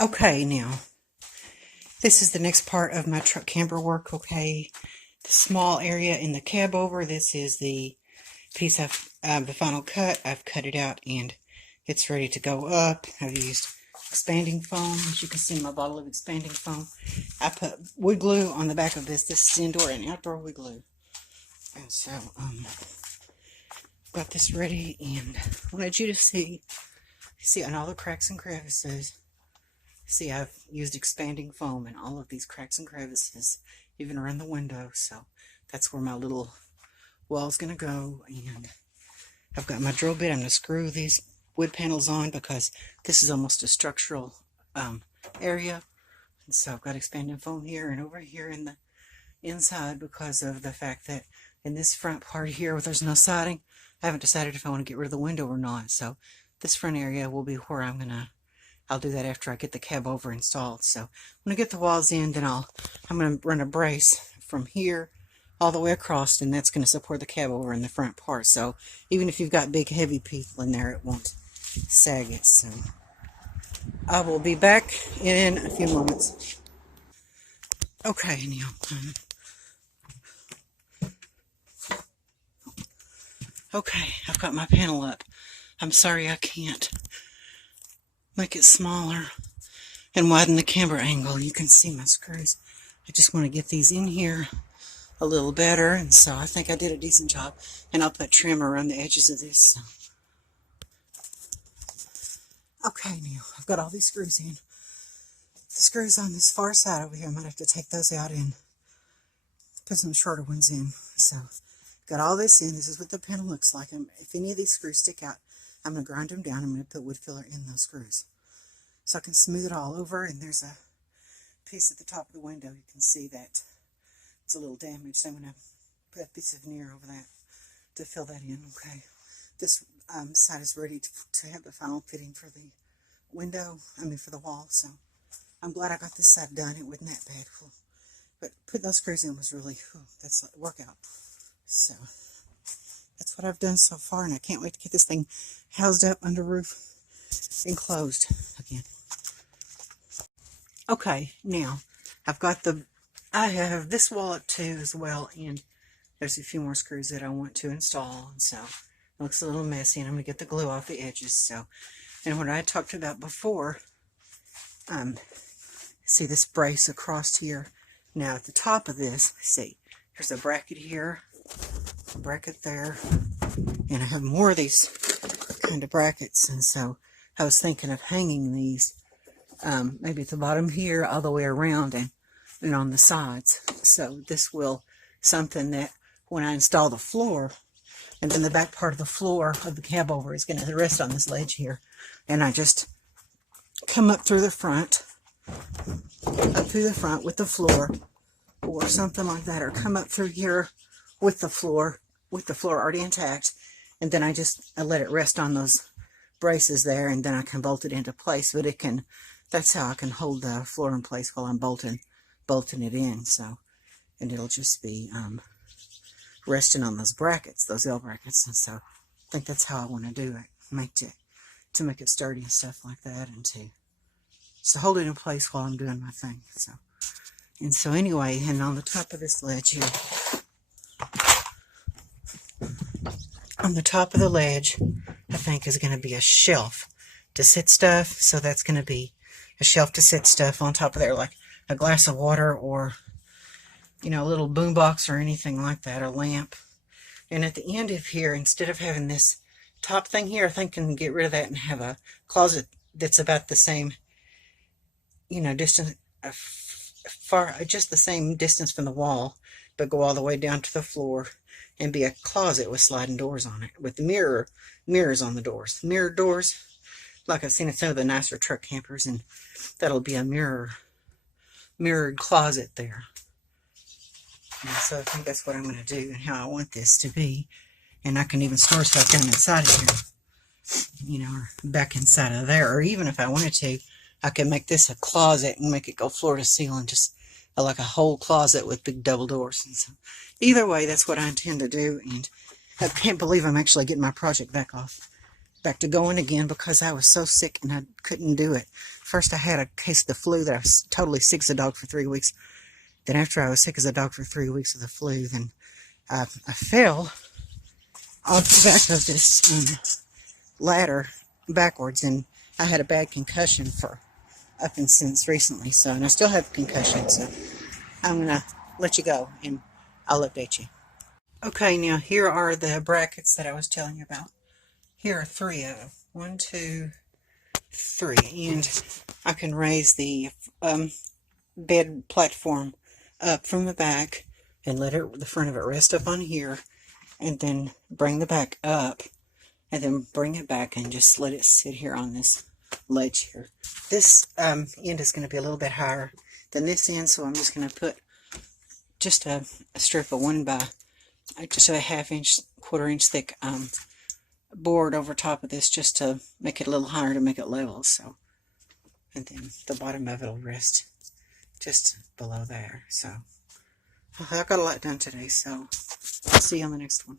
Okay, now, this is the next part of my truck camper work, okay? The small area in the Cabover, this is the piece of the final cut. I've cut it out and it's ready to go up. I've used expanding foam. As you can see, my bottle of expanding foam. I put wood glue on the back of this. This is indoor and outdoor wood glue. And so, got this ready and I wanted you to see on all the cracks and crevices. See, I've used expanding foam in all of these cracks and crevices, even around the window, so that's where my little wall's going to go. And I've got my drill bit. I'm going to screw these wood panels on because this is almost a structural area. And so I've got expanding foam here and over here in the inside because of the fact that in this front part here where there's no siding, I haven't decided if I want to get rid of the window or not. So this front area will be where I'll do that after I get the Cabover installed. So when I get the walls in, then I'm going to run a brace from here all the way across, and that's going to support the Cabover in the front part. So even if you've got big heavy people in there, it won't sag it. So I will be back in a few moments. Okay, now. Okay, I've got my panel up. I'm sorry I can't make it smaller and widen the camera angle. You can see my screws. I just want to get these in here a little better, and so I think I did a decent job. And I'll put trim around the edges of this. So. Okay, now I've got all these screws in. The screws on this far side over here, I might have to take those out and put some shorter ones in. So got all this in. This is what the panel looks like. If any of these screws stick out, I'm going to grind them down. I'm going to put wood filler in those screws so I can smooth it all over. And there's a piece at the top of the window. You can see that it's a little damaged. I'm going to put a piece of veneer over that to fill that in. Okay, this side is ready to have the final fitting for the window. For the wall. So I'm glad I got this side done. It wasn't that bad. But putting those screws in was really, that's a workout. So that's what I've done so far, and I can't wait to get this thing housed up under roof enclosed again. Okay, now I have this wall up too as well, and there's a few more screws that I want to install, and so it looks a little messy, and I'm going to get the glue off the edges. So, and what I talked about before, see this brace across here. Now at the top of this, see, there's a bracket here, a bracket there, and I have more of these kind of brackets, and so I was thinking of hanging these maybe at the bottom here all the way around and on the sides. So this will something that when I install the floor, and then the back part of the floor of the Cabover is going to rest on this ledge here, and I just come up through the front with the floor or something like that, or come up through here with the floor already intact, and then I let it rest on those braces there, and then I can bolt it into place. But that's how I can hold the floor in place while I'm bolting it in. So, and it'll just be resting on those brackets, those L brackets. And so I think that's how I want to do it, to make it sturdy and stuff like that, and to hold it in place while I'm doing my thing. So anyway, and on the top of this ledge here, on the top of the ledge, I think is going to be a shelf to sit stuff. So that's going to be a shelf to sit stuff on top of there, like a glass of water or, a little boom box or anything like that, a lamp. And at the end of here, instead of having this top thing here, I think I can get rid of that and have a closet that's about the same, distance, just the same distance from the wall, but go all the way down to the floor, and be a closet with sliding doors on it, with mirrors on the doors. Mirrored doors, like I've seen in some of the nicer truck campers, and that'll be a mirrored closet there. And so I think that's what I'm going to do and how I want this to be. And I can even store stuff down inside of here, or back inside of there. Or even if I wanted to, I could make this a closet and make it go floor to ceiling, just like a whole closet with big double doors. And so either way, that's what I intend to do. And I can't believe I'm actually getting my project back back to going again because I was so sick and I couldn't do it. First, I had a case of the flu that I was totally sick as a dog for 3 weeks. Then after I was sick as a dog for 3 weeks of the flu, then I fell off the back of this ladder backwards, and I had a bad concussion for up and since recently. So, and I still have a concussion, so I'm going to let you go and I'll update you. Okay, now here are the brackets that I was telling you about. Here are 3 of them. 1, 2, 3. And I can raise the bed platform up from the back and let the front of it rest up on here, and then bring the back up and then bring it back and just let it sit here on this ledge here. This end is going to be a little bit higher than this end, so I'm just going to put just a strip of 1 by just a 1/2 inch, 1/4 inch thick board over top of this, just to make it a little higher, to make it level. So, and then the bottom of it will rest just below there. So I've got a lot done today, so I'll see you on the next one.